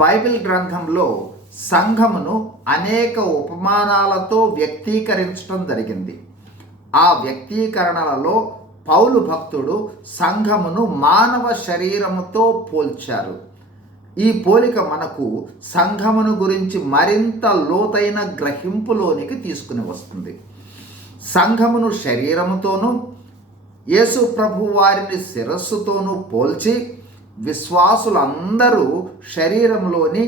Bible గ్రంథంలో సంఘమును అనేక ఉపమానాలతో వ్యక్తీకరించడం జరిగింది. ఆ వ్యక్తీకరణలలో పౌలు భక్తుడు సంఘమును మానవ శరీరముతో పోల్చారు. ఈ పోలిక మనకు సంఘమును గురించి మరింత లోతైన గ్రహింపులోనికి తీసుకుని వస్తుంది. సంఘమును శరీరముతోనూ యేసు ప్రభు వారిని శిరస్సుతోనూ పోల్చి విశ్వాసులందరూ శరీరంలోని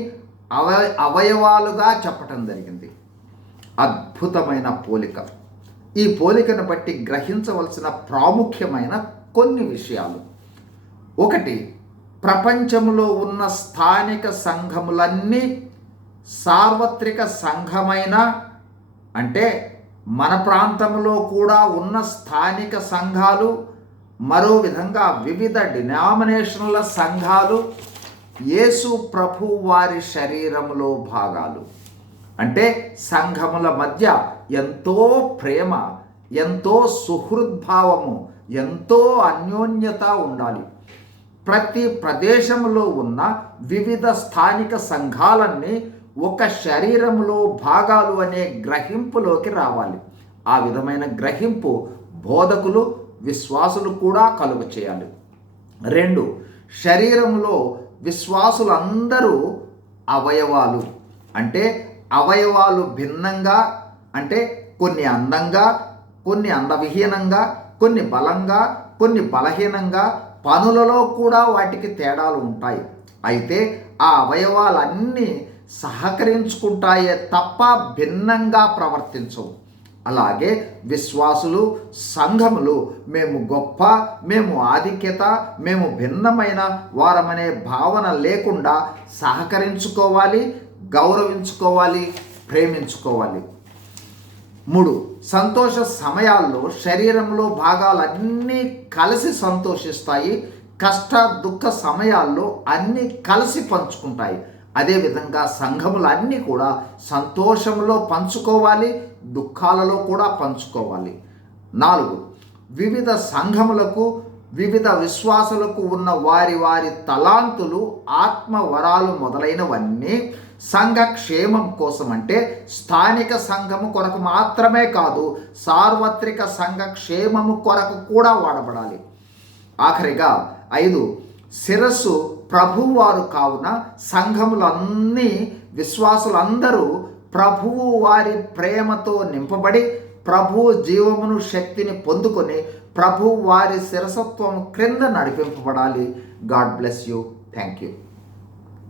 అవయవాలుగా చెప్పటం జరిగింది. అద్భుతమైన పోలిక. ఈ పోలికను బట్టి గ్రహించవలసిన ప్రాముఖ్యమైన కొన్ని విషయాలు. ఒకటి, ప్రపంచంలో ఉన్న స్థానిక సంఘములన్నీ సార్వత్రిక సంఘమైన, అంటే మన ప్రాంతంలో కూడా ఉన్న స్థానిక సంఘాలు, మరో విధంగా వివిధ డినామినేషన్ల సంఘాలు యేసు ప్రభు వారి శరీరంలో భాగాలు. అంటే సంఘముల మధ్య ఎంతో ప్రేమ, ఎంతో సుహృద్భావము, ఎంతో అన్యోన్యత ఉండాలి. ప్రతి ప్రదేశంలో ఉన్న వివిధ స్థానిక సంఘాలన్నీ ఒక శరీరంలో భాగాలు అనే గ్రహింపులోకి రావాలి. ఆ విధమైన గ్రహింపు బోధకులు, విశ్వాసులు కూడా కలుగ చేయాలి. 2, శరీరంలో విశ్వాసులందరూ అవయవాలు. అంటే అవయవాలు భిన్నంగా, అంటే కొన్ని అందంగా, కొన్ని అందవిహీనంగా, కొన్ని బలంగా, కొన్ని బలహీనంగా, పనులలో కూడా వాటికి తేడాలు ఉంటాయి. అయితే ఆ అవయవాలన్నీ సహకరించుకుంటాయే తప్ప భిన్నంగా ప్రవర్తించవు. అలాగే విశ్వాసులు, సంఘములు మేము గొప్ప, మేము ఆధిక్యత, మేము భిన్నమైన వారమనే భావన లేకుండా సహకరించుకోవాలి, గౌరవించుకోవాలి, ప్రేమించుకోవాలి. 3, సంతోష సమయాల్లో శరీరంలో భాగాలన్నీ కలిసి సంతోషిస్తాయి. కష్ట దుఃఖ సమయాల్లో అన్నీ కలిసి పంచుకుంటాయి. అదేవిధంగా సంఘములన్నీ కూడా సంతోషంలో పంచుకోవాలి, దుఃఖాలలో కూడా పంచుకోవాలి. 4, వివిధ సంఘములకు, వివిధ విశ్వాసులకు ఉన్న వారి వారి తలాంతులు, ఆత్మ వరాలు మొదలైనవన్నీ సంఘ క్షేమం కోసం, అంటే స్థానిక సంఘము కొరకు మాత్రమే కాదు, సార్వత్రిక సంఘ క్షేమము కొరకు కూడా వాడబడాలి. ఆఖరిగా 5, శిరస్సు ప్రభువారు కావున సంఘములన్నీ, విశ్వాసులందరూ ప్రభువు వారి ప్రేమతో నింపబడి ప్రభు జీవమును, శక్తిని పొందుకొని ప్రభు వారి శిరసత్వం క్రింద నడిపింపబడాలి. God bless you. Thank you.